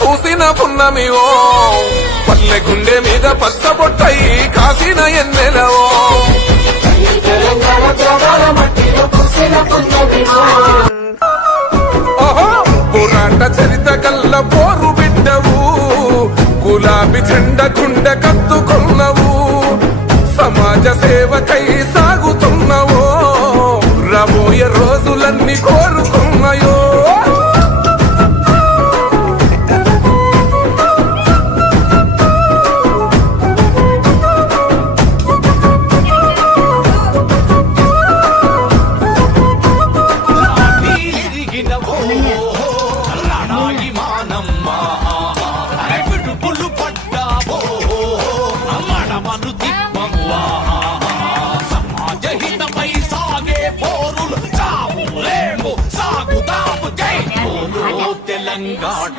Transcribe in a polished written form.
పూసిన పున్నమివో పల్లె గుండె మీద పచ్చబొట్టయి కాసిన ఎన్నెలవో పోరాట చరిత కల్ల పోరు బిడ్డవు గులాబీ చెండ గుండె కత్తుకున్నవు సమాజ సేవకై సాగుతున్నవో రాబోయే రోజులన్నీ కోరుకున్నాయో తెలంగాణ